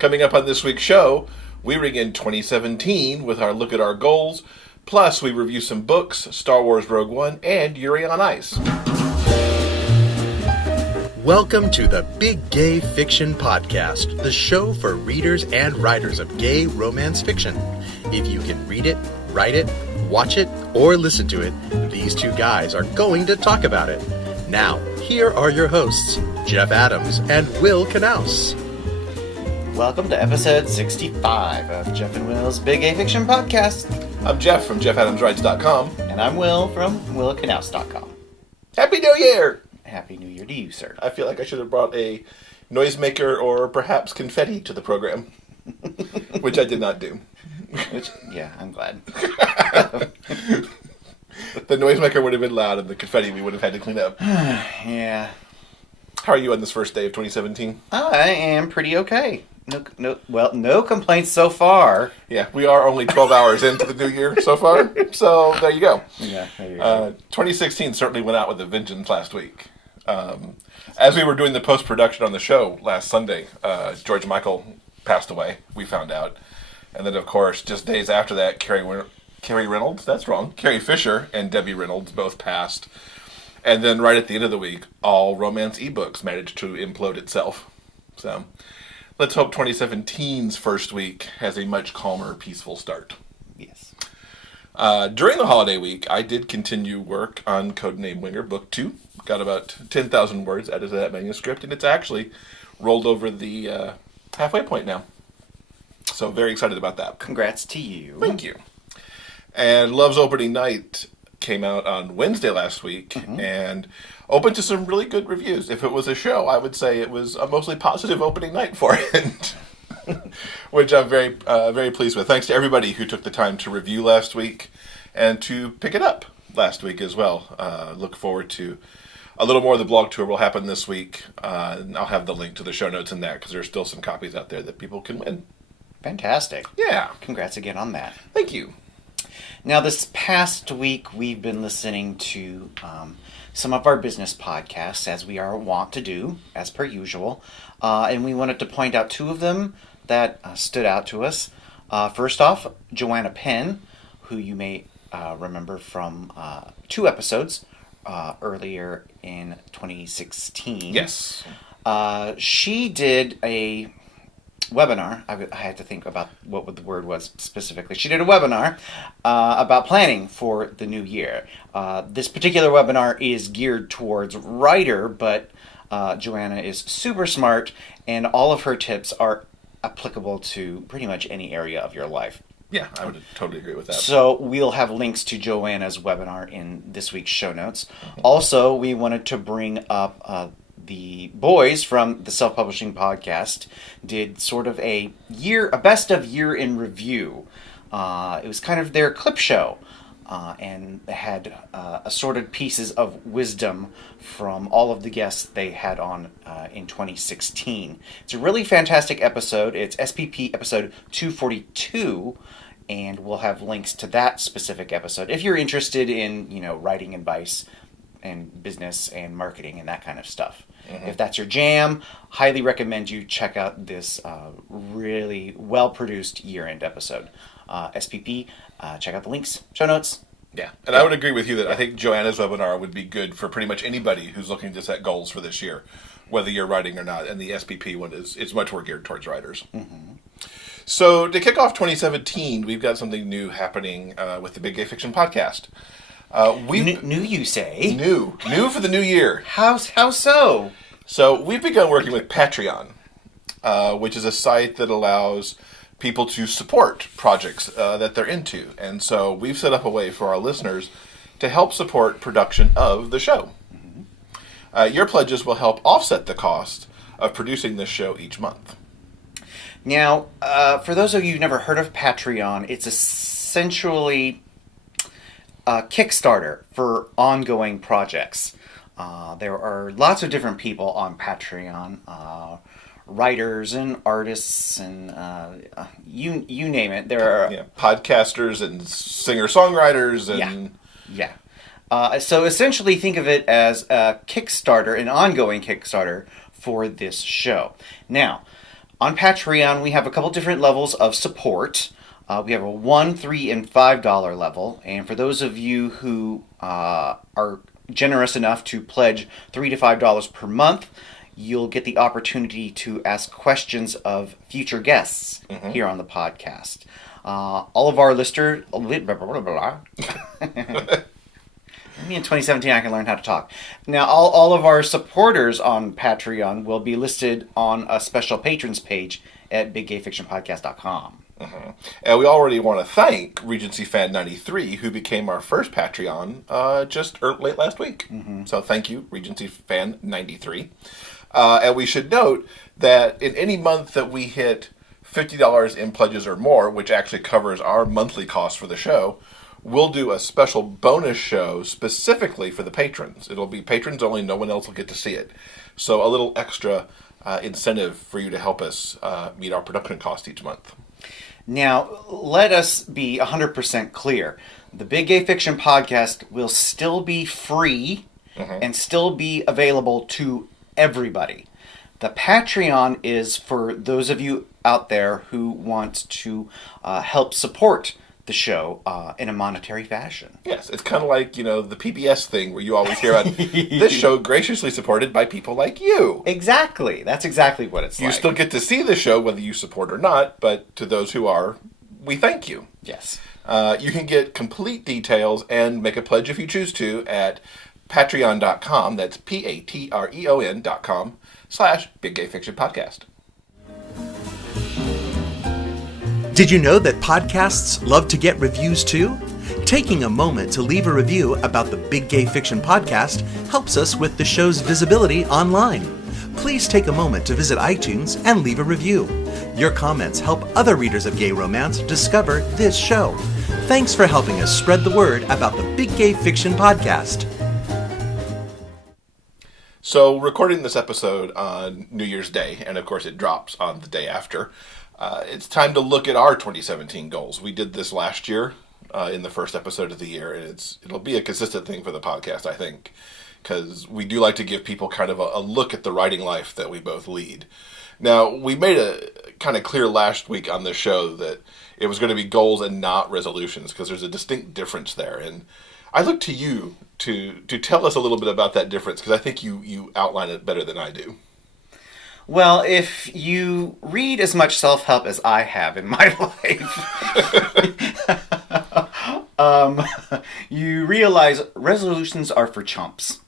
Coming up on this week's show, we ring in 2017 with our look at our goals, plus we review some books, Star Wars Rogue One, and Yuri on Ice. Welcome to the Big Gay Fiction Podcast, the show for readers and writers of gay romance fiction. If you can read it, write it, watch it, or listen to it, these two guys are going to talk about it. Now, here are your hosts, Jeff Adams and Will Knaus. Welcome to episode 65 of Jeff and Will's Big Gay Fiction Podcast. I'm Jeff from JeffAdamsWrites.com. And I'm Will from WillKnaus.com. Happy New Year! Happy New Year to you, sir. I feel like I should have brought a noisemaker or perhaps confetti to the program, which I did not do. Yeah, I'm glad. The noisemaker would have been loud and the confetti we would have had to clean up. Yeah. How are you on this first day of 2017? I am pretty okay. No complaints so far. Yeah, we are only 12 hours into the new year so far, so there you go. Yeah, there you go. 2016 certainly went out with a vengeance last week. As we were doing the post-production on the show last Sunday, George Michael passed away, we found out. And then, of course, just days after that, Carrie Fisher and Debbie Reynolds both passed. And then right at the end of the week, all romance ebooks managed to implode itself. So let's hope 2017's first week has a much calmer, peaceful start. Yes. During the holiday week, I did continue work on Codename Winger Book 2. Got about 10,000 words added to that manuscript, and it's actually rolled over the halfway point now. So very excited about that. Congrats to you. Thank you. And Love's Opening Night came out on Wednesday last week, and opened to some really good reviews. If it was a show, I would say it was a mostly positive opening night for it, which I'm very, very pleased with. Thanks to everybody who took the time to review last week and to pick it up last week as well. Look forward to a little more of the blog tour will happen this week. And I'll have the link to the show notes in that because there's still some copies out there that people can win. Fantastic. Yeah. Congrats again on that. Thank you. Now, this past week, we've been listening to some of our business podcasts, as we are wont to do, as per usual. And we wanted to point out two of them that stood out to us. First off, Joanna Penn, who you may remember from 2 episodes earlier in 2016. Yes. She did a webinar. I had to think about what the word was specifically. She did a webinar about planning for the new year. This particular webinar is geared towards writer, but Joanna is super smart, and all of her tips are applicable to pretty much any area of your life. Yeah, I would totally agree with that. So we'll have links to Joanna's webinar in this week's show notes. Also, we wanted to bring up the boys from the Self-Publishing Podcast did sort of a best of year in review. It was kind of their clip show, and they had assorted pieces of wisdom from all of the guests they had on in 2016. It's a really fantastic episode. It's SPP episode 242, and we'll have links to that specific episode if you're interested in, writing advice and business and marketing and that kind of stuff. If that's your jam, highly recommend you check out this really well-produced year-end episode. SPP, check out the links, show notes. Yeah, and I would agree with you that I think Joanna's webinar would be good for pretty much anybody who's looking to set goals for this year, whether you're writing or not, and the SPP one is much more geared towards writers. So to kick off 2017, we've got something new happening with the Big Gay Fiction Podcast. New, you say? New for the new year. How so? So we've begun working with Patreon, which is a site that allows people to support projects that they're into. And so we've set up a way for our listeners to help support production of the show. Your pledges will help offset the cost of producing this show each month. Now, for those of you who've never heard of Patreon, it's essentially a Kickstarter for ongoing projects. There are lots of different people on Patreon, writers and artists and you name it. There are podcasters and singer-songwriters and so essentially think of it as a Kickstarter, an ongoing Kickstarter for this show. Now, On Patreon, we have a couple different levels of support. We have a $1, $3, and $5 level. And for those of you who are generous enough to pledge $3 to $5 per month, you'll get the opportunity to ask questions of future guests here on the podcast. All of our listeners... Maybe in 2017 I can learn how to talk. Now, all of our supporters on Patreon will be listed on a special patrons page at biggayfictionpodcast.com. And we already want to thank Regency Fan 93, who became our first Patreon just late last week. So thank you, Regency Fan 93. And we should note that in any month that we hit $50 in pledges or more, which actually covers our monthly costs for the show, we'll do a special bonus show specifically for the patrons. It'll be patrons only. No one else will get to see it. So a little extra incentive for you to help us meet our production cost each month. Now, let us be 100% clear. The Big Gay Fiction Podcast will still be free and still be available to everybody. The Patreon is for those of you out there who want to help support the show in a monetary fashion. Yes, it's kind of like, the PBS thing where you always hear about this show graciously supported by people like you. Exactly. That's exactly what it's like. You still get to see the show whether you support or not, but to those who are, we thank you. Yes. You can get complete details and make a pledge if you choose to at patreon.com. That's patreon.com/Big Gay Fiction Podcast. Did you know that podcasts love to get reviews too? Taking a moment to leave a review about the Big Gay Fiction Podcast helps us with the show's visibility online. Please take a moment to visit iTunes and leave a review. Your comments help other readers of gay romance discover this show. Thanks for helping us spread the word about the Big Gay Fiction Podcast. So, recording this episode on New Year's Day, and of course it drops on the day after, it's time to look at our 2017 goals. We did this last year in the first episode of the year, and it'll be a consistent thing for the podcast, I think, because we do like to give people kind of a look at the writing life that we both lead. Now, we made a kind of clear last week on this show that it was going to be goals and not resolutions, because there's a distinct difference there, and I look to you to tell us a little bit about that difference, because I think you outline it better than I do. Well, if you read as much self-help as I have in my life, you realize resolutions are for chumps.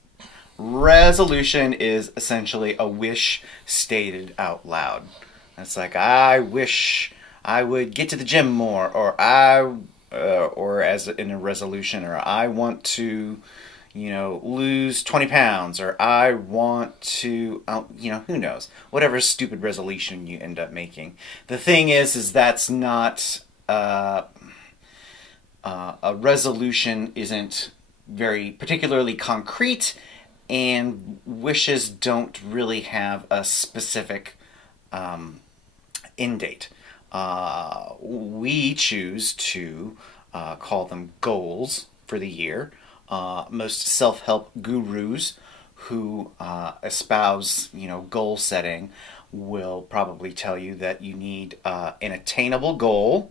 Resolution is essentially a wish stated out loud. It's like, I wish I would get to the gym more, or or as in a resolution, or I want to, lose 20 pounds, or I want to, who knows, whatever stupid resolution you end up making. The thing is that's not, a resolution isn't very particularly concrete, and wishes don't really have a specific end date. We choose to call them goals for the year. Most self-help gurus who espouse, goal setting will probably tell you that you need an attainable goal,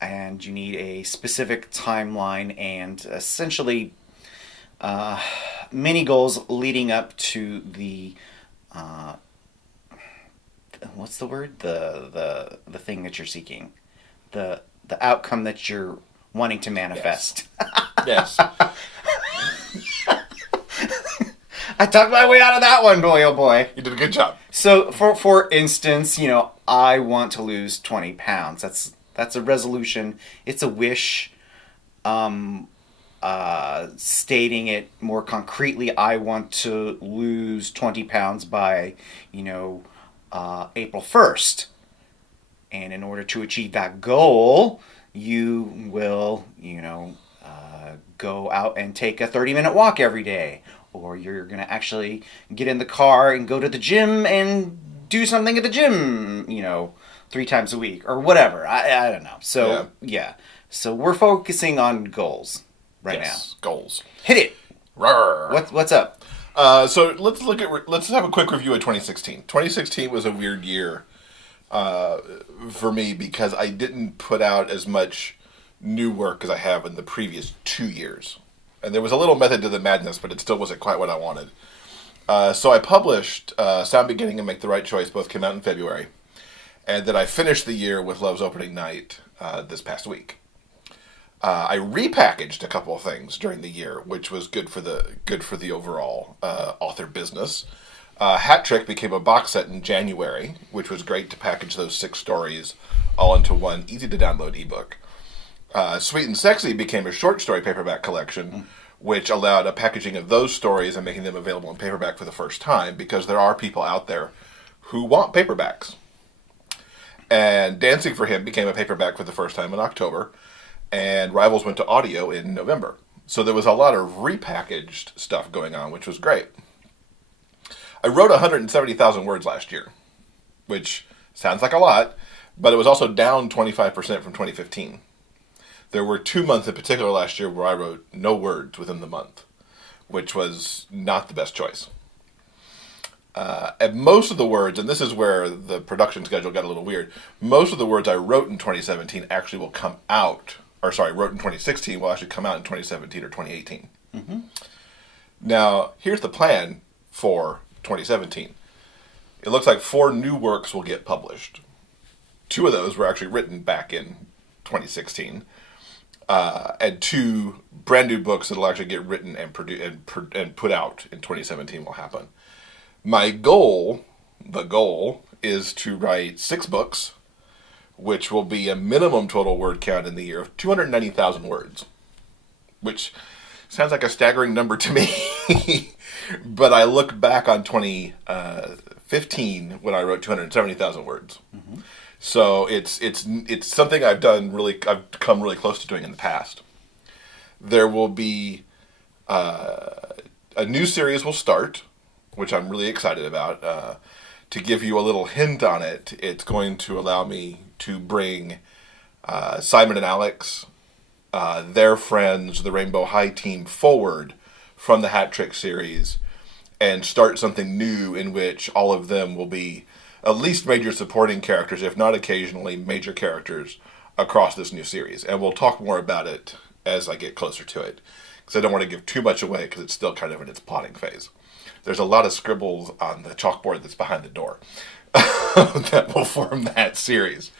and you need a specific timeline, and essentially many goals leading up to the what's the word? The thing that you're seeking, the outcome that you're wanting to manifest. Yes. I talked my way out of that one, boy, oh boy. You did a good job. So, for instance, I want to lose 20 pounds. That's a resolution. It's a wish. Stating it more concretely, I want to lose 20 pounds by, April 1st. And in order to achieve that goal, you will, go out and take a 30-minute walk every day. Or you're going to actually get in the car and go to the gym and do something at the gym, 3 times a week. Or whatever. I don't know. So, yeah. So we're focusing on goals right now. Goals. Hit it. Rawr. What's up? So let's have a quick review of 2016. 2016 was a weird year for me because I didn't put out as much new work as I have in the previous 2 years. And there was a little method to the madness, but it still wasn't quite what I wanted. So I published Sound Beginning and Make the Right Choice, both came out in February. And then I finished the year with Love's Opening Night this past week. I repackaged a couple of things during the year, which was good for the overall author business. Hat Trick became a box set in January, which was great to package those 6 stories all into one easy-to-download ebook. Sweet and Sexy became a short story paperback collection, which allowed a packaging of those stories and making them available in paperback for the first time, because there are people out there who want paperbacks. And Dancing for Him became a paperback for the first time in October, and Rivals went to audio in November. So there was a lot of repackaged stuff going on, which was great. I wrote 170,000 words last year, which sounds like a lot, but it was also down 25% from 2015. There were 2 months in particular last year where I wrote no words within the month, which was not the best choice. And most of the words, and this is where the production schedule got a little weird, most of the words I wrote in 2017 actually will come out, wrote in 2016 will actually come out in 2017 or 2018. Mm-hmm. Now, here's the plan for 2017. It looks like 4 new works will get published. 2 of those were actually written back in 2016. And 2 brand new books that will actually get written and put out in 2017 will happen. My goal, is to write 6 books, which will be a minimum total word count in the year of 290,000 words, which sounds like a staggering number to me. But I look back on 2015 when I wrote 270,000 words. Mm-hmm. So it's something I've come really close to doing in the past. There will be a new series will start, which I'm really excited about. To give you a little hint on it, it's going to allow me to bring Simon and Alex, their friends, the Rainbow High team, forward from the Hat Trick series and start something new in which all of them will be at least major supporting characters, if not occasionally major characters, across this new series. And we'll talk more about it as I get closer to it, because I don't want to give too much away because it's still kind of in its plotting phase. There's a lot of scribbles on the chalkboard that's behind the door that will form that series.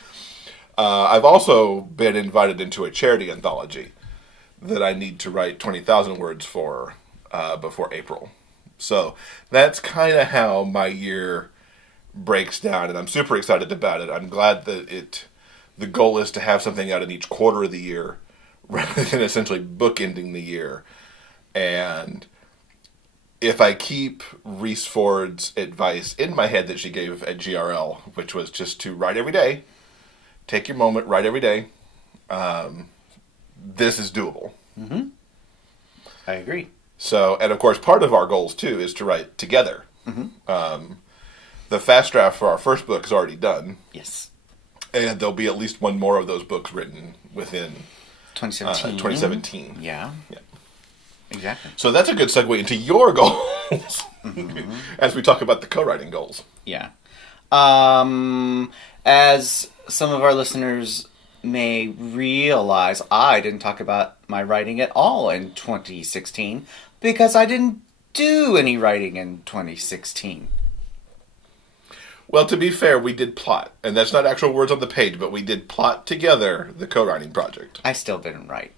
I've also been invited into a charity anthology that I need to write 20,000 words for before April. So that's kind of how my year breaks down, and I'm super excited about it. I'm glad that the goal is to have something out in each quarter of the year rather than essentially bookending the year. And if I keep Reese Ford's advice in my head that she gave at GRL, which was just to write every day, take your moment, write every day, this is doable. Mm-hmm. I agree. So, and of course, part of our goals too is to write together. Mm-hmm. The fast draft for our first book is already done. Yes. And there'll be at least one more of those books written within 2017. Yeah. Exactly. So that's a good segue into your goals mm-hmm. as we talk about the co-writing goals. Yeah. As some of our listeners may realize, I didn't talk about my writing at all in 2016 because I didn't do any writing in 2016. Well, to be fair, we did plot, and that's not actual words on the page, but we did plot together the co-writing project. I still didn't write.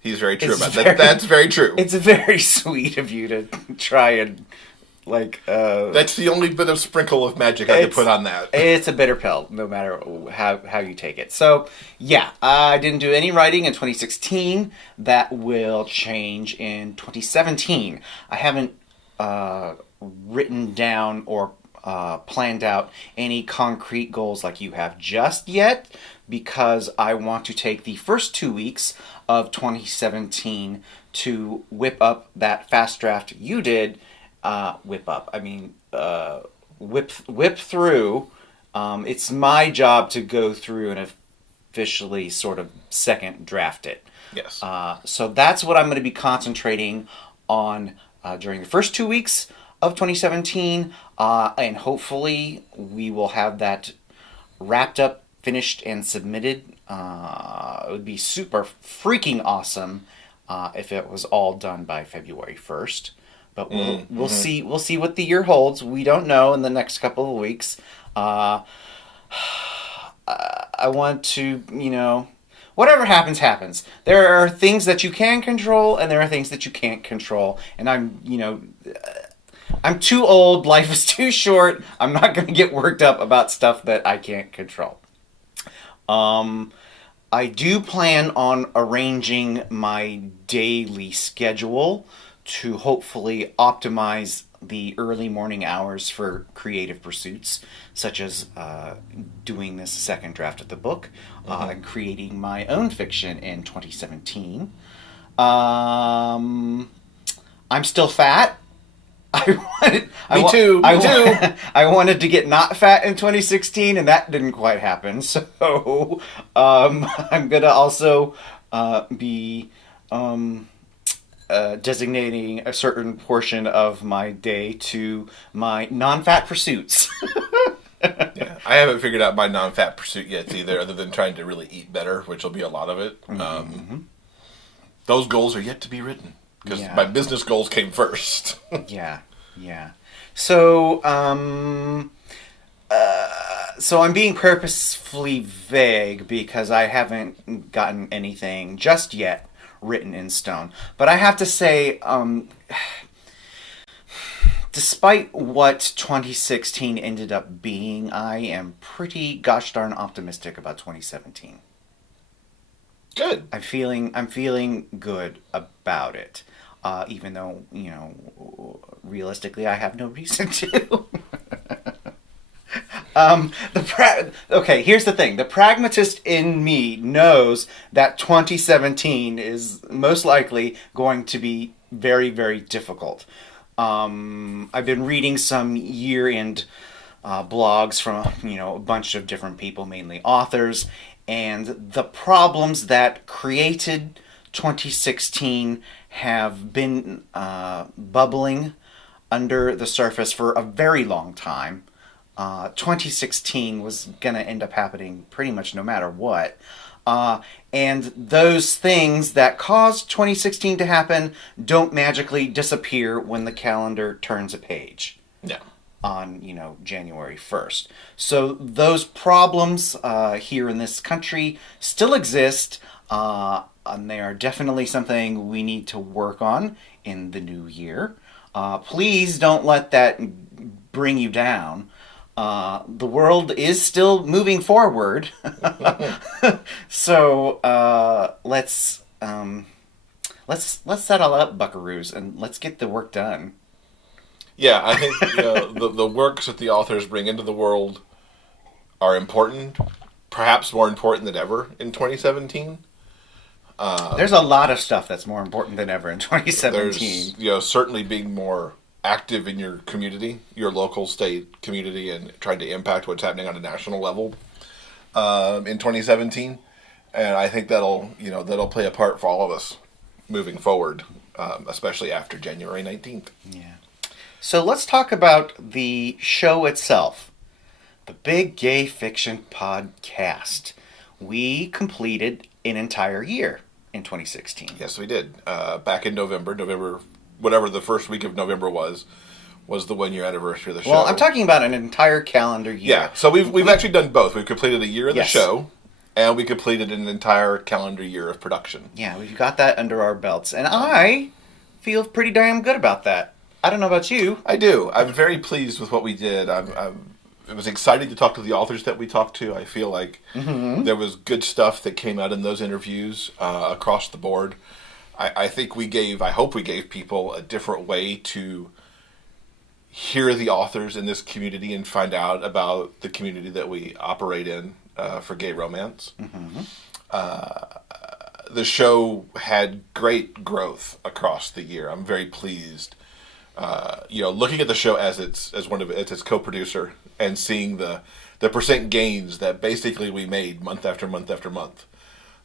He's very true about that. That's very true. It's very sweet of you to try and, that's the only bit of sprinkle of magic I could put on that. It's a bitter pill, no matter how you take it. So, yeah, I didn't do any writing in 2016. That will change in 2017. I haven't written down or planned out any concrete goals like you have just yet, because I want to take the first 2 weeks of 2017 to whip up that fast draft you did. Whip through. It's my job to go through and officially sort of second draft it. Yes. So that's what I'm going to be concentrating on during the first 2 weeks of 2017, and hopefully we will have that wrapped up, finished, and submitted. It would be super freaking awesome if it was all done by February 1st. But we'll see. We'll see what the year holds. We don't know in the next couple of weeks. I want to, whatever happens, happens. There are things that you can control, and there are things that you can't control. And I'm too old. Life is too short. I'm not going to get worked up about stuff that I can't control. I do plan on arranging my daily schedule to hopefully optimize the early morning hours for creative pursuits, such as doing this second draft of the book, creating my own fiction in 2017. I'm still fat. Me too. I wanted to get not fat in 2016, and that didn't quite happen. So I'm gonna also be designating a certain portion of my day to my non-fat pursuits. Yeah, I haven't figured out my non-fat pursuit yet either, other than trying to really eat better, which will be a lot of it. Those goals are yet to be written. Because my business goals came first. Yeah. So, so I'm being purposefully vague because I haven't gotten anything just yet written in stone. But I have to say, despite what 2016 ended up being, I am pretty gosh darn optimistic about 2017. Good. I'm feeling good about it. Even though, realistically, I have no reason to. Okay, here's the thing. The pragmatist in me knows that 2017 is most likely going to be very, very difficult. I've been reading some year-end blogs from, a bunch of different people, mainly authors, and the problems that created 2016 have been bubbling under the surface for a very long time. 2016 was going to end up happening pretty much no matter what. And those things that caused 2016 to happen don't magically disappear when the calendar turns a page. Yeah. On, January 1st. So those problems here in this country still exist. And they are definitely something we need to work on in the new year. Please don't let that bring you down. The world is still moving forward. So let's settle up, buckaroos, and let's get the work done. Yeah, I think the works that the authors bring into the world are important, perhaps more important than ever in 2017. There's a lot of stuff that's more important than ever in 2017. There's, certainly being more active in your community, your local, state community, and trying to impact what's happening on a national level in 2017. And I think that'll play a part for all of us moving forward, especially after January 19th. Yeah. So let's talk about the show itself, the Big Gay Fiction Podcast. We completed an entire year in 2016. Yes, we did. Back in November, whatever the first week of November was the 1-year anniversary of the show. Well, I'm talking about an entire calendar year. Yeah, so we've actually done both. We've completed a year of the show, and we completed an entire calendar year of production. Yeah, we've got that under our belts, and I feel pretty damn good about that. I don't know about you. I do. I'm very pleased with what we did. It was exciting to talk to the authors that we talked to. I feel like there was good stuff that came out in those interviews across the board. I hope we gave people a different way to hear the authors in this community and find out about the community that we operate in for gay romance. The show had great growth across the year. I'm very pleased. Looking at the show as its co-producer and seeing the percent gains that basically we made month after month after month.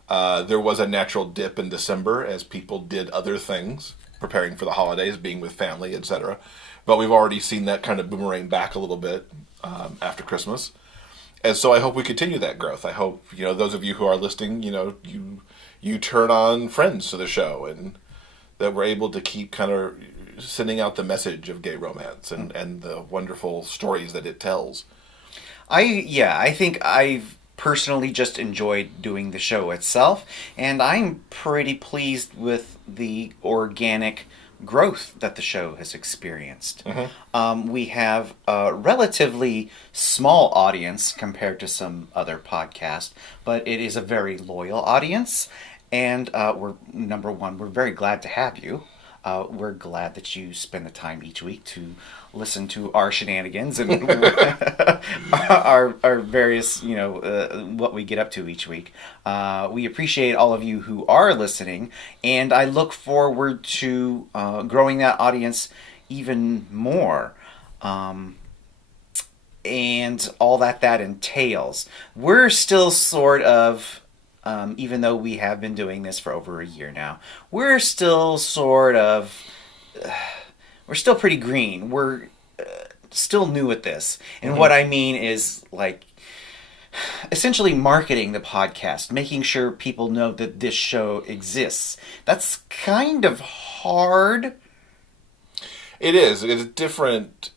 There was a natural dip in December as people did other things, preparing for the holidays, being with family, etc. But we've already seen that kind of boomerang back a little bit after Christmas. And so I hope we continue that growth. I hope, those of you who are listening, you turn on friends to the show, and that we're able to keep kind of sending out the message of gay romance and the wonderful stories that it tells. I think I've personally just enjoyed doing the show itself, and I'm pretty pleased with the organic growth that the show has experienced. We have a relatively small audience compared to some other podcasts, but it is a very loyal audience, and we're very glad to have you. We're glad that you spend the time each week to listen to our shenanigans and our various, what we get up to each week. We appreciate all of you who are listening, and I look forward to growing that audience even more. And all that entails. We're still sort of... even though we have been doing this for over a year now, we're still we're still pretty green. We're still new at this. And what I mean is, essentially marketing the podcast, making sure people know that this show exists. That's kind of hard. It is. It's different.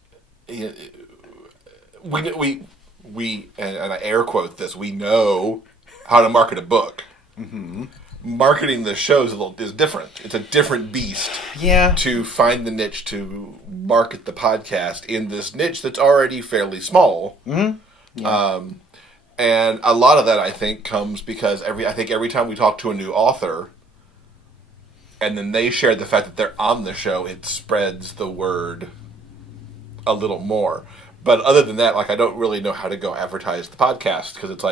We and I air quote this, we know how to market a book. Marketing the shows is different. It's a different beast. Yeah. To find the niche to market the podcast in this niche that's already fairly small. Yeah. And a lot of that, I think, comes because every time we talk to a new author, and then they share the fact that they're on the show, it spreads the word a little more. But other than that, I don't really know how to go advertise the podcast, because it's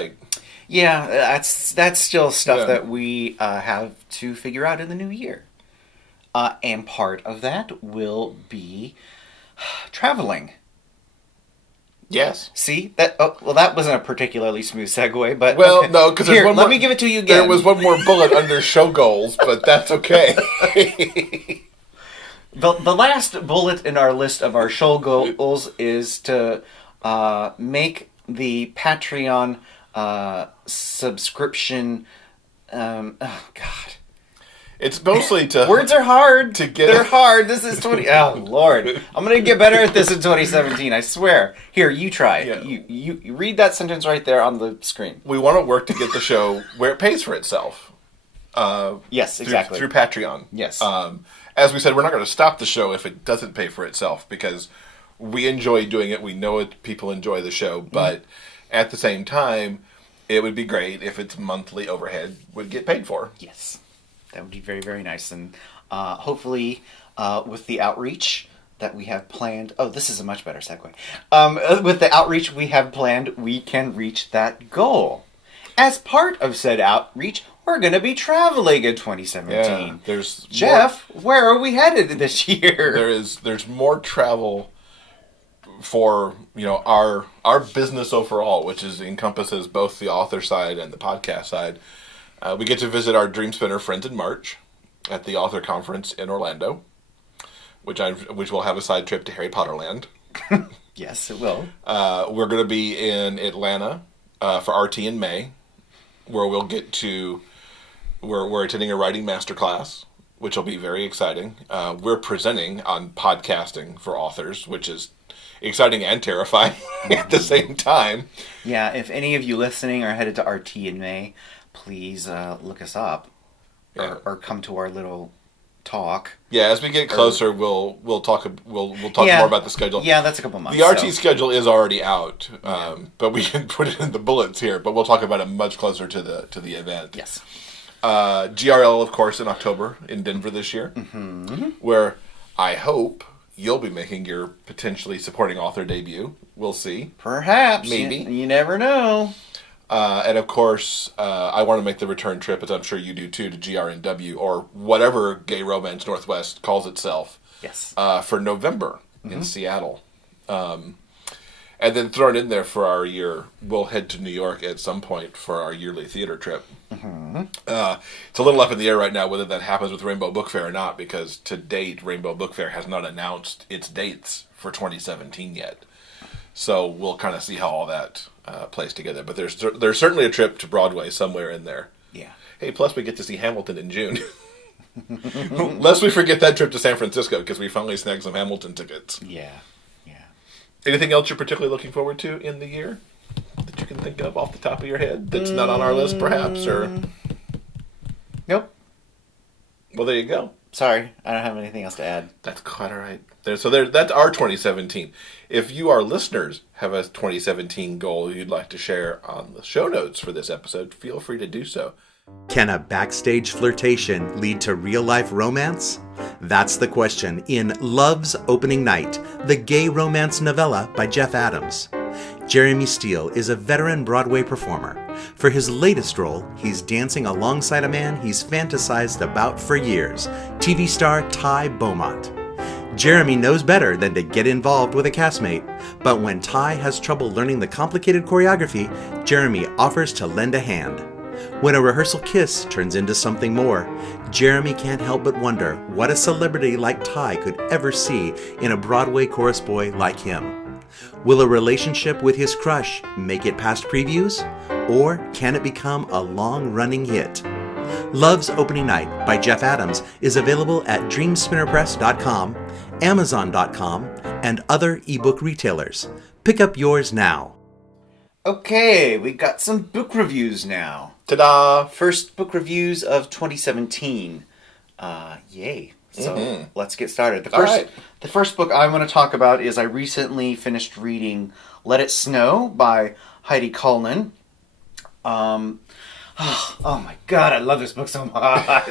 yeah, that's still stuff that we have to figure out in the new year. And part of that will be traveling. Yes. See? That wasn't a particularly smooth segue, but... Well, okay. no, because let me give it to you again. There was one more bullet under show goals, but that's okay. The last bullet in our list of our show goals is to make the Patreon subscription. Oh God! It's mostly to words are hard. They're get hard. This is 20. Oh Lord! I'm gonna get better at this in 2017. I swear. Here, you try. Yeah. You read that sentence right there on the screen. We want to work to get the show where it pays for itself. Yes, exactly. Through Patreon. Yes. As we said, we're not going to stop the show if it doesn't pay for itself, because we enjoy doing it. We know people enjoy the show, but at the same time, it would be great if its monthly overhead would get paid for. Yes, that would be very, very nice. And hopefully, with the outreach that we have planned... Oh, this is a much better segue. With the outreach we have planned, we can reach that goal. As part of said outreach, we're going to be traveling in 2017. Yeah, Jeff, where are we headed this year? There's more travel for our business overall, which encompasses both the author side and the podcast side. We get to visit our Dream Spinner friends in March at the author conference in Orlando, which will have a side trip to Harry Potter Land. Yes, it will. We're going to be in Atlanta for RT in May, where we're attending a writing masterclass, which will be very exciting. We're presenting on podcasting for authors, which is exciting and terrifying at the same time. Yeah, if any of you listening are headed to RT in May, please look us up or come to our little talk. Yeah, as we get closer, we'll talk more about the schedule. Yeah, that's a couple months. The RT schedule is already out, but we can put it in the bullets here. But we'll talk about it much closer to the event. Yes. GRL, of course, in October in Denver this year, where I hope you'll be making your potentially supporting author debut. We'll see. Perhaps. Maybe. You never know. And of course, I want to make the return trip, as I'm sure you do too, to GRNW, or whatever Gay Romance Northwest calls itself. Yes. For November in Seattle. And then thrown in there for our year, we'll head to New York at some point for our yearly theater trip. It's a little up in the air right now whether that happens with Rainbow Book Fair or not, because to date, Rainbow Book Fair has not announced its dates for 2017 yet. So we'll kind of see how all that plays together. But there's certainly a trip to Broadway somewhere in there. Yeah. Hey, plus we get to see Hamilton in June. Lest we forget that trip to San Francisco, because we finally snagged some Hamilton tickets. Yeah. Anything else you're particularly looking forward to in the year that you can think of off the top of your head that's not on our list, perhaps? Or Nope. Well, there you go. Sorry, I don't have anything else to add. That's quite all right. That's our 2017. If you, our listeners, have a 2017 goal you'd like to share on the show notes for this episode, feel free to do so. Can a backstage flirtation lead to real-life romance? That's the question in Love's Opening Night, the gay romance novella by Jeff Adams. Jeremy Steele is a veteran Broadway performer. For his latest role, he's dancing alongside a man he's fantasized about for years, TV star Ty Beaumont. Jeremy knows better than to get involved with a castmate, but when Ty has trouble learning the complicated choreography, Jeremy offers to lend a hand. When a rehearsal kiss turns into something more, Jeremy can't help but wonder what a celebrity like Ty could ever see in a Broadway chorus boy like him. Will a relationship with his crush make it past previews? Or can it become a long-running hit? Love's Opening Night by Jeff Adams is available at dreamspinnerpress.com, Amazon.com, and other ebook retailers. Pick up yours now. Okay, we got some book reviews now. Ta-da! First book reviews of 2017. Yay. So let's get started. The first book I want to talk about is I recently finished reading Let It Snow by Heidi Cullinan. Oh my god, I love this book so much.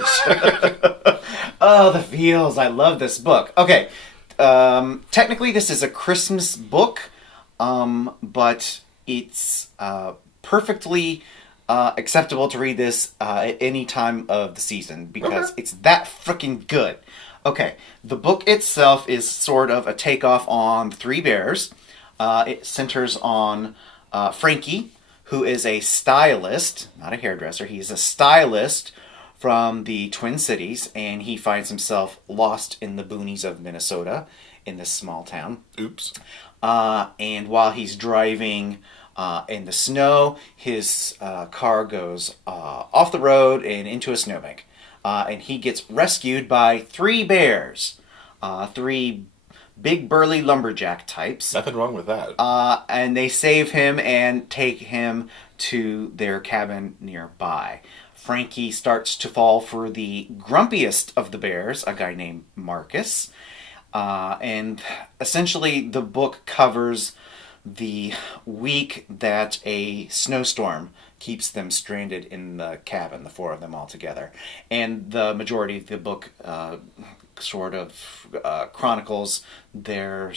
Oh, the feels. I love this book. Okay, technically this is a Christmas book, but it's perfectly acceptable to read this at any time of the season because it's that freaking good. Okay, the book itself is sort of a takeoff on Three Bears. It centers on Frankie, who is a stylist, not a hairdresser. He's a stylist from the Twin Cities, and he finds himself lost in the boonies of Minnesota in this small town. Oops. And while he's driving in the snow, his car goes off the road and into a snowbank. And he gets rescued by three bears, three big burly lumberjack types. Nothing wrong with that. And they save him and take him to their cabin nearby. Frankie starts to fall for the grumpiest of the bears, a guy named Marcus. And essentially the book covers the week that a snowstorm keeps them stranded in the cabin, the four of them all together. And the majority of the book chronicles their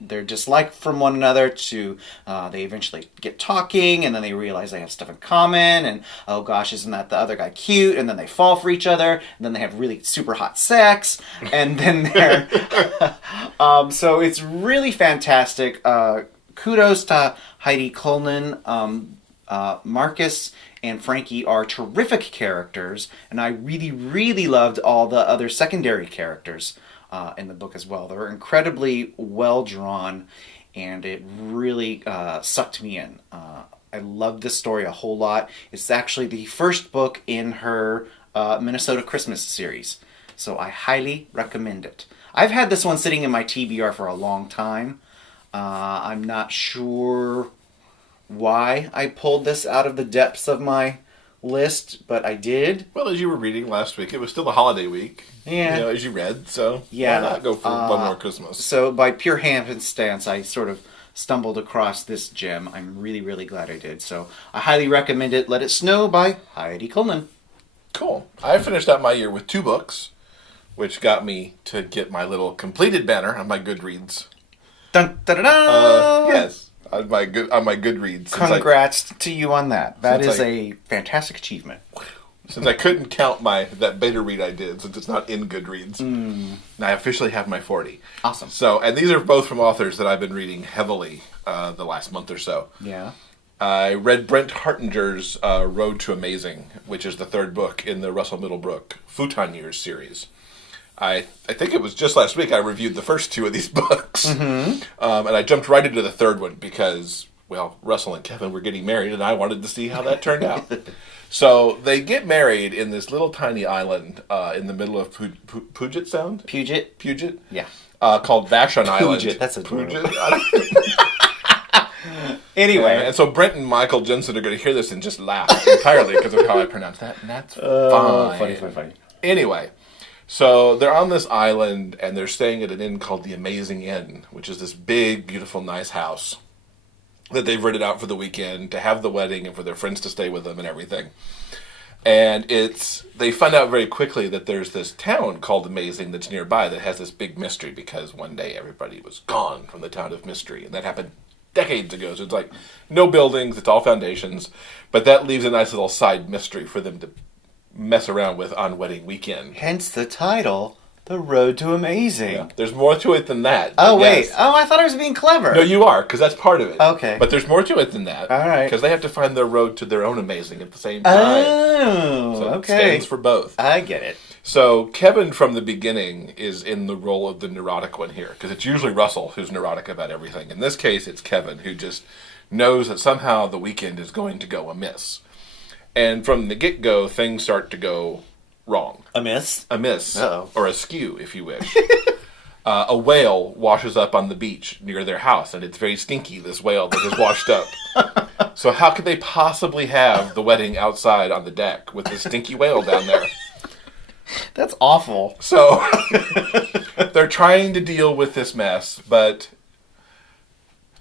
their dislike from one another to they eventually get talking, and then they realize they have stuff in common, and oh gosh, isn't that the other guy cute? And then they fall for each other, and then they have really super hot sex, and then they're so it's really fantastic. Kudos to Heidi Cullinan. Marcus and Frankie are terrific characters, and I really, really loved all the other secondary characters in the book as well. They were incredibly well drawn, and it really sucked me in. I loved this story a whole lot. It's actually the first book in her Minnesota Christmas series, so I highly recommend it. I've had this one sitting in my TBR for a long time. I'm not sure why I pulled this out of the depths of my list, but I did. Well, as you were reading last week, it was still the holiday week. Yeah. You know, as you read, so yeah. why not go for one more Christmas? So by pure happenstance, I sort of stumbled across this gem. I'm really, really glad I did. So I highly recommend it. Let It Snow by Heidi Cullinan. Cool. I finished out my year with 2 books, which got me to get my little completed banner on my Goodreads. Dun, da, da, da. Yes. On my Goodreads. Congrats to you on that. That is a fantastic achievement. Since I couldn't count that beta read I did, since it's not in Goodreads, I officially have my 40. Awesome. So, and these are both from authors that I've been reading heavily the last month or so. Yeah. I read Brent Hartinger's Road to Amazing, which is the 3rd book in the Russell Middlebrook Futon Years series. I think it was just last week I reviewed the first 2 of these books. And I jumped right into the third one because, well, Russell and Kevin were getting married, and I wanted to see how that turned out. So they get married in this little tiny island in the middle of Puget Sound? Puget? Yeah. Called Vashon Island. Puget, that's a Puget. Anyway. And so Brent and Michael Jensen are going to hear this and just laugh entirely because of how I pronounce that. And that's fine. Funny. Anyway, so they're on this island and they're staying at an inn called the Amazing Inn, which is this big, beautiful, nice house that they've rented out for the weekend to have the wedding and for their friends to stay with them and everything. And they find out very quickly that there's this town called Amazing that's nearby that has this big mystery because one day everybody was gone from the town of Mystery. And that happened decades ago. So it's like no buildings, it's all foundations. But that leaves a nice little side mystery for them to mess around with on wedding weekend. Hence the title, The Road to Amazing. Yeah. There's more to it than that. Oh, wait. Yes. Oh, I thought I was being clever. No, you are, because that's part of it. Okay. But there's more to it than that. All right. Because they have to find their road to their own amazing at the same time. Oh, so okay. It stands for both. I get it. So Kevin from the beginning is in the role of the neurotic one here, because it's usually Russell who's neurotic about everything. In this case, it's Kevin who just knows that somehow the weekend is going to go amiss. And from the get-go, things start to go wrong. Amiss? Uh-oh. Or askew, if you wish. A whale washes up on the beach near their house, and it's very stinky, this whale that has washed up. So how could they possibly have the wedding outside on the deck with this stinky whale down there? That's awful. So they're trying to deal with this mess, but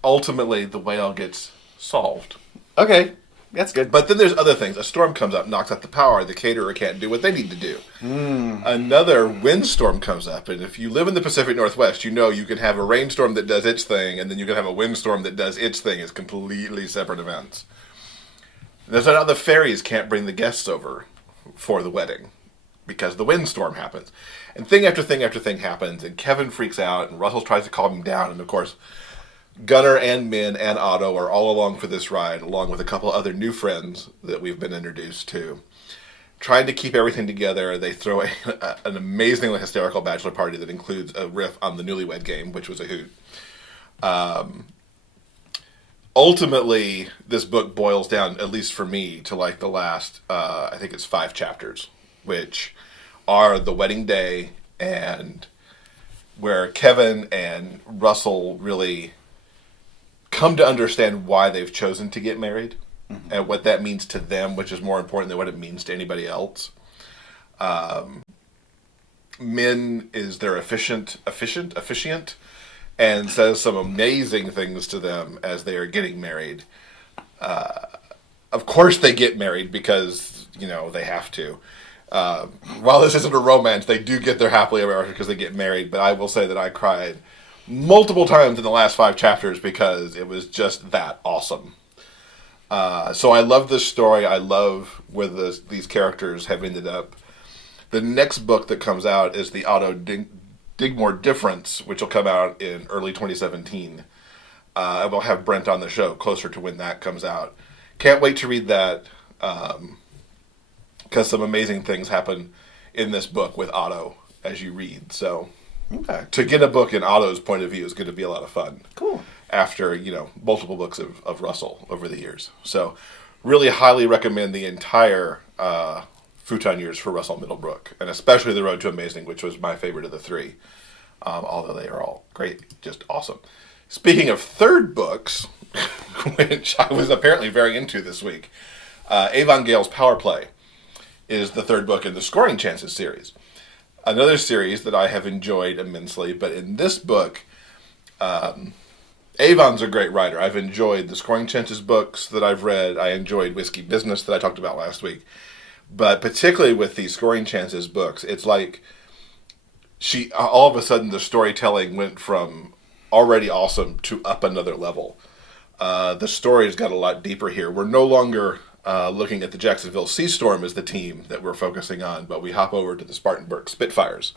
ultimately the whale gets solved. Okay. That's good. But then there's other things. A storm comes up, knocks out the power. The caterer can't do what they need to do. Another windstorm comes up. And if you live in the Pacific Northwest, you know you can have a rainstorm that does its thing, and then you can have a windstorm that does its thing. It's completely separate events. There's now the ferries can't bring the guests over for the wedding because the windstorm happens. And thing after thing after thing happens, and Kevin freaks out, and Russell tries to calm him down, and of course Gunnar and Min and Otto are all along for this ride, along with a couple other new friends that we've been introduced to. Trying to keep everything together, they throw an amazingly hysterical bachelor party that includes a riff on the Newlywed Game, which was a hoot. Ultimately, this book boils down, at least for me, to like the last, I think it's 5 chapters, which are the wedding day and where Kevin and Russell really come to understand why they've chosen to get married and what that means to them, which is more important than what it means to anybody else. Min is their officiant, and says some amazing things to them as they are getting married. Of course they get married because, they have to. While this isn't a romance, they do get their happily ever after because they get married, but I will say that I cried multiple times in the last 5 chapters because it was just that awesome. So I love this story. I love where these characters have ended up. The next book that comes out is the Otto Digmore Difference, which will come out in early 2017. I will have Brent on the show closer to when that comes out. Can't wait to read that because some amazing things happen in this book with Otto as you read. So to get a book in Otto's point of view is going to be a lot of fun. Cool. After, multiple books of Russell over the years. So really highly recommend the entire Futon Years for Russell Middlebrook, and especially The Road to Amazing, which was my favorite of the 3, although they are all great, just awesome. Speaking of third books, which I was apparently very into this week, Avon Gale's Power Play is the third book in the Scoring Chances series. Another series that I have enjoyed immensely, but in this book, Avon's a great writer. I've enjoyed the Scoring Chances books that I've read. I enjoyed Whiskey Business that I talked about last week. But particularly with the Scoring Chances books, it's like all of a sudden the storytelling went from already awesome to up another level. The story's got a lot deeper here. We're no longer looking at the Jacksonville Sea Storm as the team that we're focusing on, but we hop over to the Spartanburg Spitfires.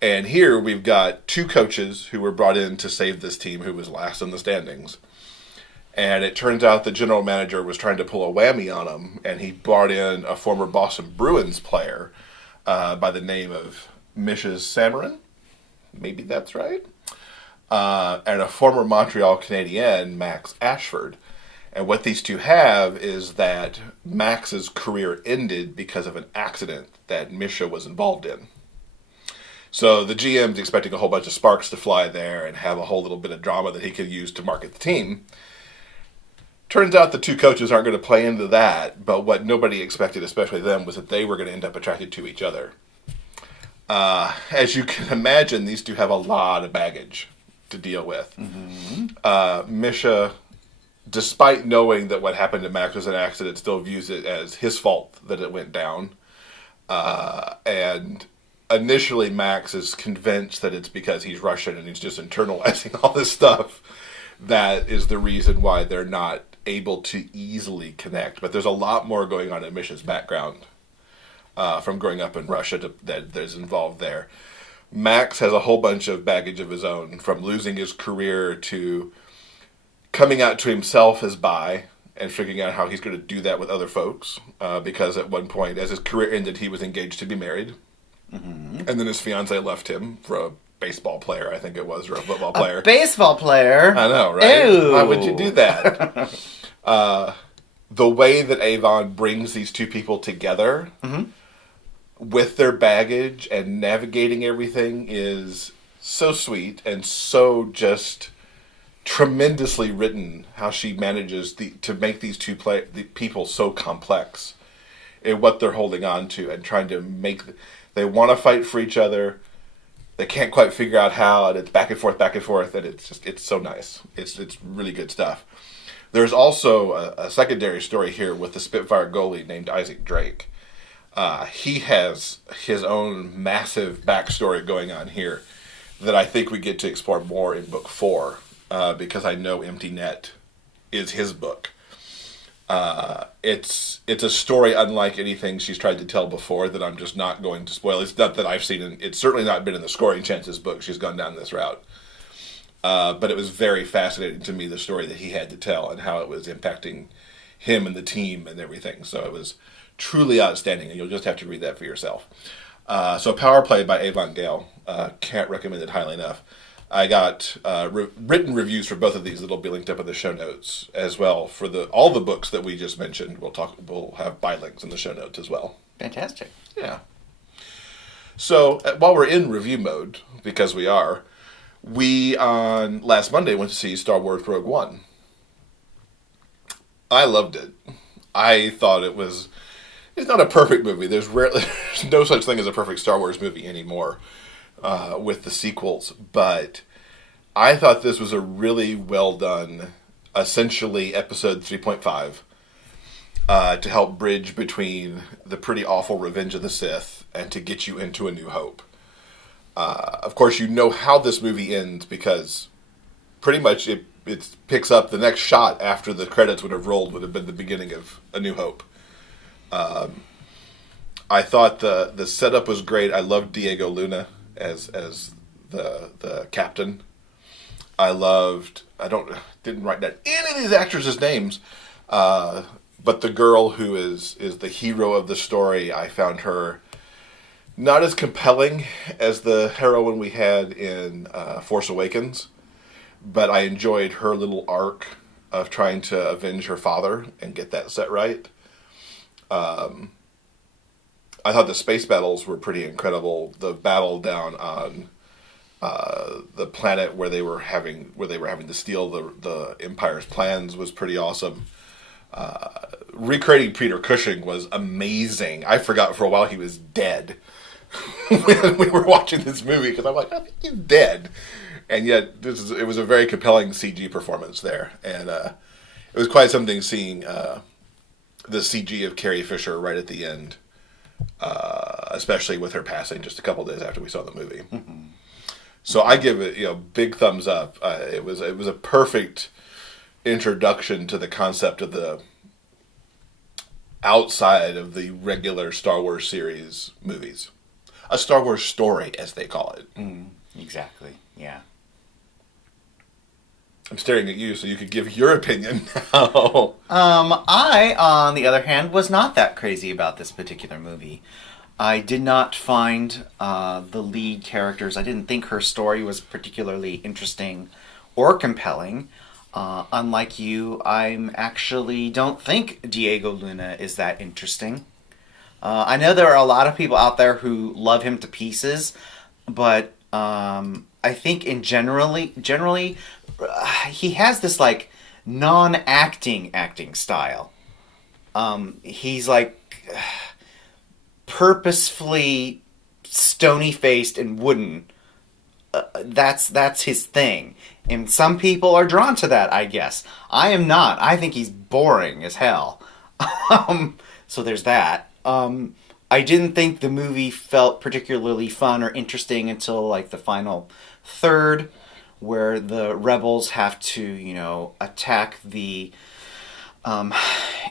And here we've got 2 coaches who were brought in to save this team who was last in the standings. And it turns out the general manager was trying to pull a whammy on him, and he brought in a former Boston Bruins player by the name of Mrs. Samarin. Maybe that's right. And a former Montreal Canadien, Max Ashford. And what these two have is that Max's career ended because of an accident that Misha was involved in. So the GM's expecting a whole bunch of sparks to fly there and have a whole little bit of drama that he could use to market the team. Turns out the two coaches aren't going to play into that, but what nobody expected, especially them, was that they were going to end up attracted to each other. As you can imagine, these two have a lot of baggage to deal with. Misha, despite knowing that what happened to Max was an accident, still views it as his fault that it went down. And initially Max is convinced that it's because he's Russian and he's just internalizing all this stuff. That is the reason why they're not able to easily connect. But there's a lot more going on in Misha's background from growing up in Russia that's involved there. Max has a whole bunch of baggage of his own, from losing his career to coming out to himself as bi and figuring out how he's going to do that with other folks. Because at one point, as his career ended, he was engaged to be married. And then his fiance left him for a baseball player, I think it was, or a football player. A baseball player? I know, right? Ew. Why would you do that? The way that Avon brings these two people together with their baggage and navigating everything is so sweet and so just tremendously written, how she manages to make these two the people so complex in what they're holding on to and trying to make... They want to fight for each other. They can't quite figure out how, and it's back and forth, and it's so nice. It's really good stuff. There's also a secondary story here with the Spitfire goalie named Isaac Drake. He has his own massive backstory going on here that I think we get to explore more in book 4, because I know Empty Net is his book. It's a story unlike anything she's tried to tell before that I'm just not going to spoil. It's not that I've seen, it's certainly not been in the Scoring Chances book. She's gone down this route. But it was very fascinating to me, the story that he had to tell and how it was impacting him and the team and everything. So it was truly outstanding, and you'll just have to read that for yourself. So Power Play by Avon Gale. Can't recommend it highly enough. I got written reviews for both of these that'll be linked up in the show notes as well. For all the books that we just mentioned, we'll have bylinks in the show notes as well. Fantastic. Yeah. So while we're in review mode, because we are, we on last Monday went to see Star Wars Rogue One. I loved it. I thought it's not a perfect movie. There's no such thing as a perfect Star Wars movie anymore. With the sequels, but I thought this was a really well done, essentially episode 3.5, to help bridge between the pretty awful Revenge of the Sith and to get you into A New Hope. Of course, you know how this movie ends because pretty much it picks up the next shot after the credits would have rolled would have been the beginning of A New Hope. I thought the setup was great. I loved Diego Luna as the captain. I didn't write down any of these actors' names, but the girl who is the hero of the story, I found her not as compelling as the heroine we had in Force Awakens, but I enjoyed her little arc of trying to avenge her father and get that set right. I thought the space battles were pretty incredible. The battle down on the planet where they were having to steal the Empire's plans was pretty awesome. Recreating Peter Cushing was amazing. I forgot for a while he was dead when we were watching this movie because I'm like, I think he's dead, and yet it was a very compelling CG performance there, and it was quite something seeing the CG of Carrie Fisher right at the end. Especially with her passing just a couple days after we saw the movie. Mm-hmm. So I give it, big thumbs up. It was a perfect introduction to the concept of the outside of the regular Star Wars series movies. A Star Wars story, as they call it. Exactly, yeah. I'm staring at you so you could give your opinion now. I, on the other hand, was not that crazy about this particular movie. I did not find the lead characters. I didn't think her story was particularly interesting or compelling. Unlike you, I'm actually don't think Diego Luna is that interesting. I know there are a lot of people out there who love him to pieces, but I think generally, he has this like non-acting acting style. He's like purposefully stony-faced and wooden. That's his thing, and some people are drawn to that, I guess. I am not. I think he's boring as hell. So there's that. I didn't think the movie felt particularly fun or interesting until like the final third, where the rebels have to, attack the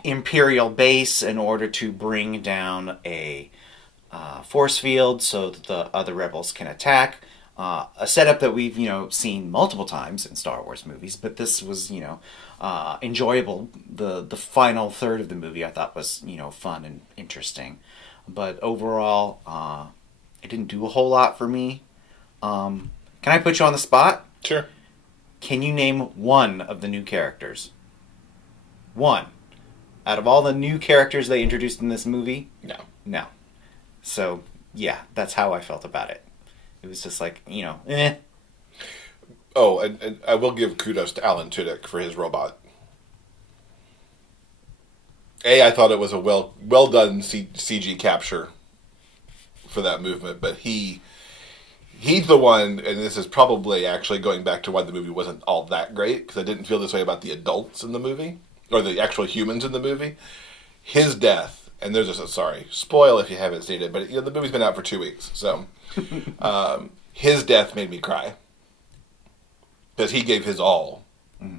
Imperial base in order to bring down a force field so that the other rebels can attack. A setup that we've, seen multiple times in Star Wars movies, but this was, enjoyable. The final third of the movie I thought was, fun and interesting. But overall, it didn't do a whole lot for me. Can I put you on the spot? Sure. Can you name one of the new characters? One. Out of all the new characters they introduced in this movie? No. No. So, yeah, that's how I felt about it. It was just like, eh. Oh, and I will give kudos to Alan Tudyk for his robot. I thought it was a well done CG capture for that movement, but he's the one, and this is probably actually going back to why the movie wasn't all that great, because I didn't feel this way about the adults in the movie, or the actual humans in the movie. His death, and there's just sorry, spoil if you haven't seen it, but the movie's been out for 2 weeks, so his death made me cry. Because he gave his all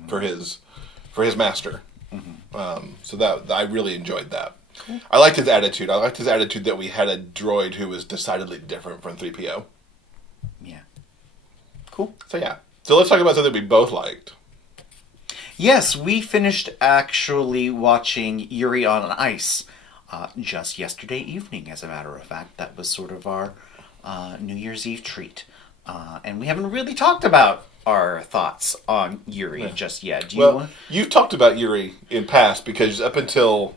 for his master. So that I really enjoyed that. Cool. I liked his attitude. I liked his attitude that we had a droid who was decidedly different from 3PO. Yeah. Cool. So yeah. So let's talk about something we both liked. Yes, we finished actually watching Yuri on Ice just yesterday evening, as a matter of fact. That was sort of our New Year's Eve treat. And we haven't really talked about our thoughts on Yuri just yet. You've talked about Yuri in past, because up until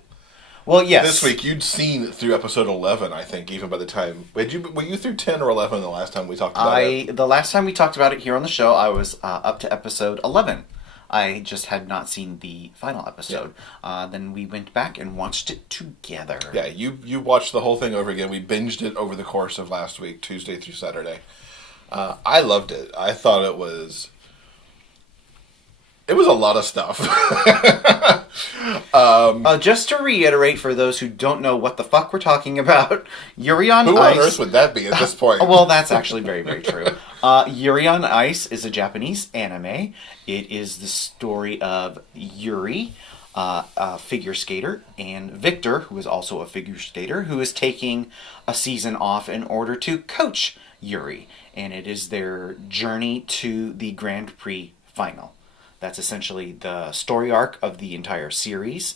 yes, this week you'd seen through episode 11, I think, even by the time... Were you through 10 or 11 the last time we talked about it? The last time we talked about it here on the show, I was up to episode 11. I just had not seen the final episode. Yeah. Then we went back and watched it together. Yeah, you watched the whole thing over again. We binged it over the course of last week, Tuesday through Saturday. I loved it. I thought it was a lot of stuff. Just to reiterate for those who don't know what the fuck we're talking about, Yuri on Ice... Who on earth would that be at this point? Well, that's actually very, very true. Yuri on Ice is a Japanese anime. It is the story of Yuri, a figure skater, and Victor, who is also a figure skater, who is taking a season off in order to coach Yuri. And it is their journey to the Grand Prix final. That's essentially the story arc of the entire series.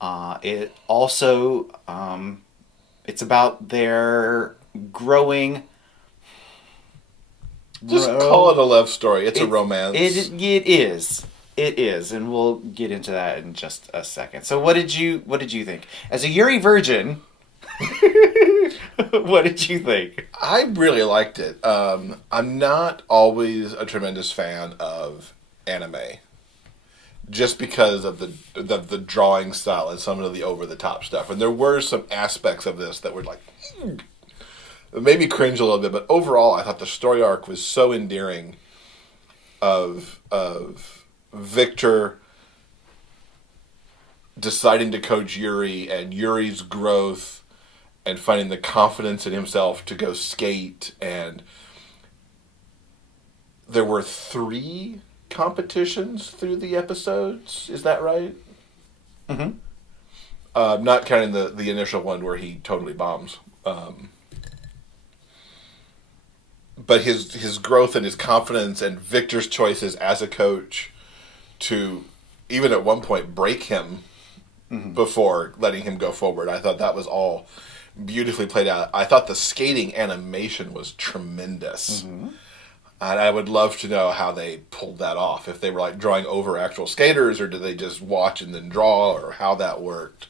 It also, it's about their growing... Just call it a love story. It's a romance. It is. It is, and we'll get into that in just a second. So what did you think? As a Yuri virgin... What did you think? I really liked it. I'm not always a tremendous fan of anime, just because of the drawing style and some of the over the top stuff. And there were some aspects of this that were like, it made me cringe a little bit. But overall, I thought the story arc was so endearing. Of Victor deciding to coach Yuri, and Yuri's growth, and finding the confidence in himself to go skate. And there were 3 competitions through the episodes. Is that right? Mm-hmm. Not counting the initial one where he totally bombs. But his growth and his confidence and Victor's choices as a coach to even at one point break him before letting him go forward. I thought that was all beautifully played out. I thought the skating animation was tremendous. And I would love to know how they pulled that off. If they were like drawing over actual skaters, or did they just watch and then draw, or how that worked.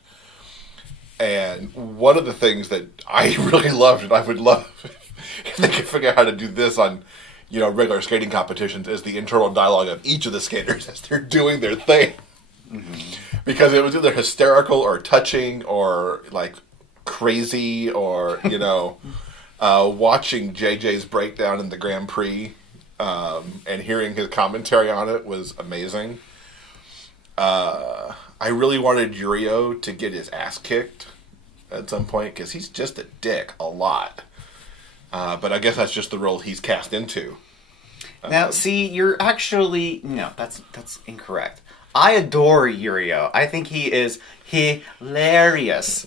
And one of the things that I really loved, and I would love if they could figure out how to do this on, regular skating competitions, is the internal dialogue of each of the skaters as they're doing their thing. Because it was either hysterical or touching or like crazy, or watching JJ's breakdown in the Grand Prix and hearing his commentary on it was amazing. I really wanted Yurio to get his ass kicked at some point, because he's just a dick a lot. But I guess that's just the role he's cast into. Now, see, you're actually... No, that's incorrect. I adore Yurio. I think he is hilarious.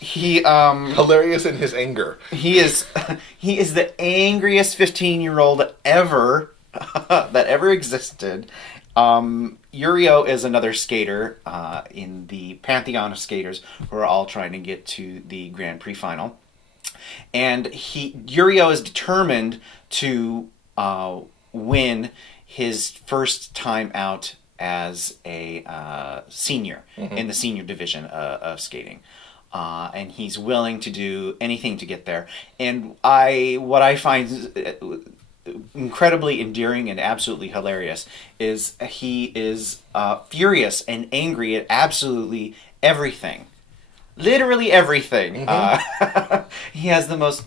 Hilarious in his anger. He is the angriest 15-year-old ever that ever existed. Yurio is another skater in the pantheon of skaters who are all trying to get to the Grand Prix final. And Yurio is determined to win his first time out as a senior in the senior division of skating. And he's willing to do anything to get there. And what I find incredibly endearing and absolutely hilarious is he is furious and angry at absolutely everything. Literally everything. He has the most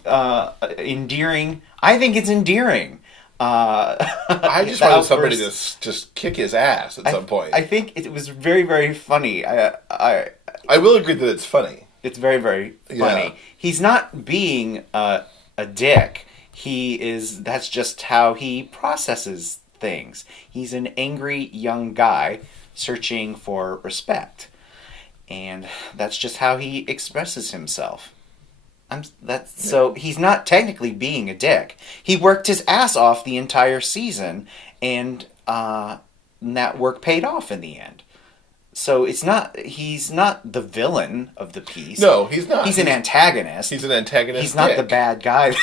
endearing... I think it's endearing. I just wanted somebody to just kick his ass at some point. I think it was very, very funny. I will agree that it's funny. It's very, very funny. Yeah. He's not being a dick. That's just how he processes things. He's an angry young guy searching for respect. And that's just how he expresses himself. So he's not technically being a dick. He worked his ass off the entire season, and that work paid off in the end. So he's not the villain of the piece. No, he's not. He's an antagonist. He's an antagonist. He's not the bad guy.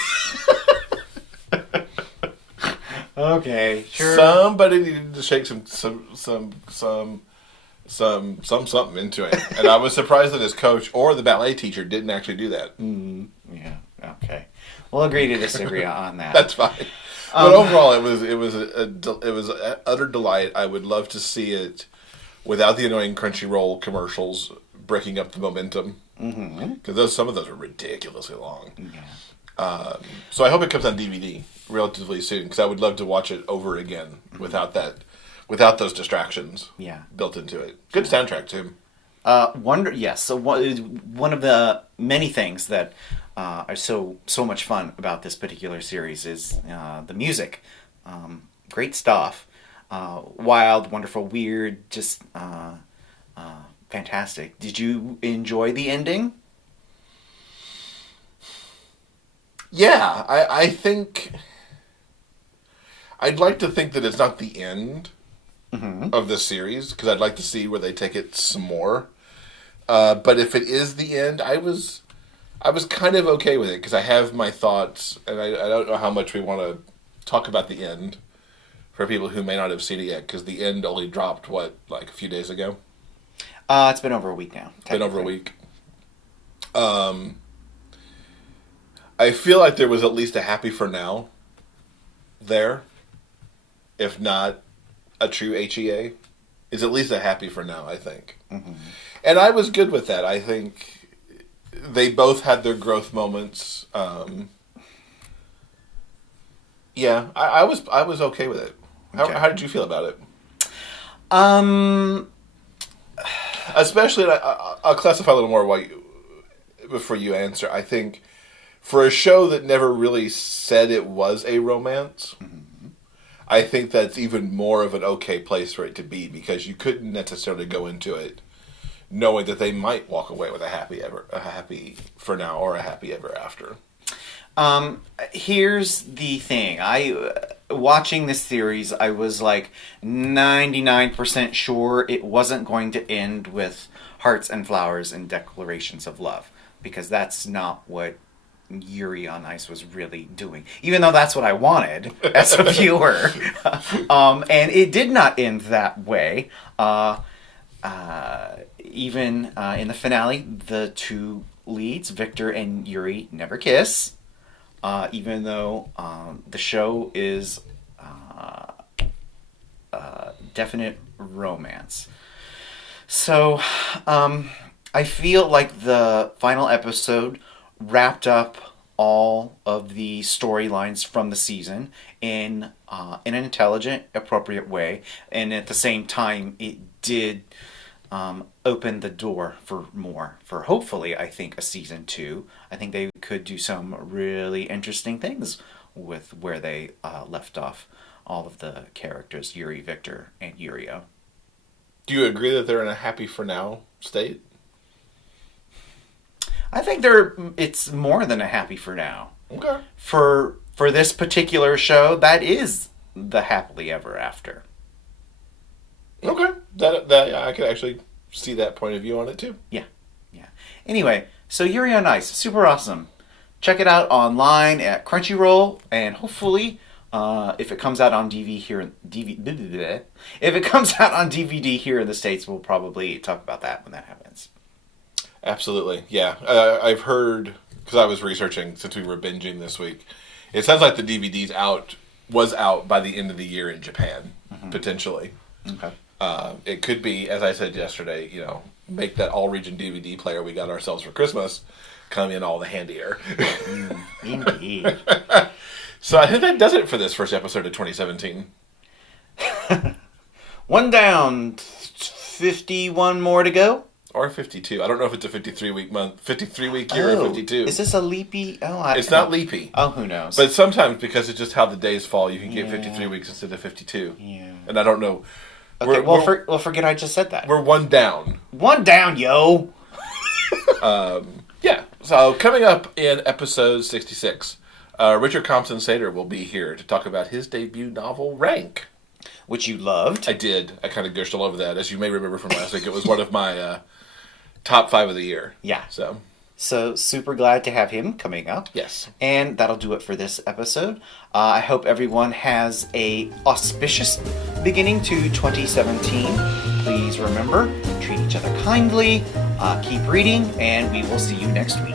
Okay, sure. Somebody needed to shake some something into it, and I was surprised that his coach or the ballet teacher didn't actually do that. Yeah. Okay. We'll agree to disagree on that. That's fine. But overall, it was an utter delight. I would love to see it without the annoying Crunchyroll commercials breaking up the momentum, because some of those are ridiculously long. Yeah. So I hope it comes on DVD relatively soon, because I would love to watch it over again without those distractions built into it. Good soundtrack too. Yes. So one of the many things that are so much fun about this particular series is the music. Great stuff. Wild, wonderful, weird, just fantastic. Did you enjoy the ending? Yeah, I think... I'd like to think that it's not the end of the series, because I'd like to see where they take it some more. But if it is the end, I was kind of okay with it, because I have my thoughts, and I don't know how much we want to talk about the end for people who may not have seen it yet, because the end only dropped, like a few days ago? It's been over a week now. Been over a week. I feel like there was at least a happy for now there. If not a true HEA, is at least a happy for now, I think. And I was good with that. I think they both had their growth moments. Yeah, I was okay with it. How did you feel about it? Especially, I'll classify a little more before you answer. I think for a show that never really said it was a romance, I think that's even more of an okay place for it to be, because you couldn't necessarily go into it knowing that they might walk away with a happy for now or a happy ever after. Here's the thing. Watching this series, I was like 99% sure it wasn't going to end with hearts and flowers and declarations of love. because that's not what Yuri on Ice was really doing, even though that's what I wanted as a viewer. And it did not end that way. Even in the finale, the two leads, Victor and Yuri, never kiss, even though the show is definite romance. So I feel like the final episode wrapped up all of the storylines from the season in an intelligent, appropriate way, and at the same time, it did open the door for more. For hopefully, I think, a season 2. I think they could do some really interesting things with where they left off all of the characters, Yuri, Victor, and Yurio. Do you agree that they're in a happy for now state? I think it's more than a happy for now. Okay. For this particular show, that is the happily ever after. Okay. That I could actually see that point of view on it too. Yeah. Anyway, so Yuri on Ice, super awesome. Check it out online at Crunchyroll, and hopefully, if it comes out on DVD here in the States, we'll probably talk about that when that happens. Absolutely, yeah. I've heard, because I was researching since we were binging this week, it sounds like the DVD's was out by the end of the year in Japan, potentially. Okay. It could be, as I said yesterday, make that all-region DVD player we got ourselves for Christmas come in all the handier. Indeed. So I think that does it for this first episode of 2017. One down, 51 more to go. Or 52. I don't know if it's a 53-week month, 53-week year or 52. Is this a leapy? It's not leapy. Oh, who knows? But sometimes, because it's just how the days fall, you can get 53 weeks instead of 52. Yeah. And I don't know. Okay, forget I just said that. We're one down. One down, yo! Yeah. So coming up in episode 66, Richard Compton-Sater will be here to talk about his debut novel, Rank. Which you loved. I did. I kind of gushed all over that. As you may remember from last week, it was one of my top 5 of the year. Yeah. So super glad to have him coming up. Yes. And that'll do it for this episode. I hope everyone has a auspicious beginning to 2017. Please remember, treat each other kindly, keep reading, and we will see you next week.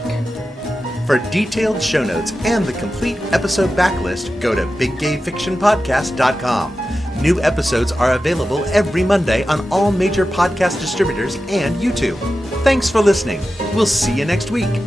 For detailed show notes and the complete episode backlist, go to biggayfictionpodcast.com. New episodes are available every Monday on all major podcast distributors and YouTube. Thanks for listening. We'll see you next week.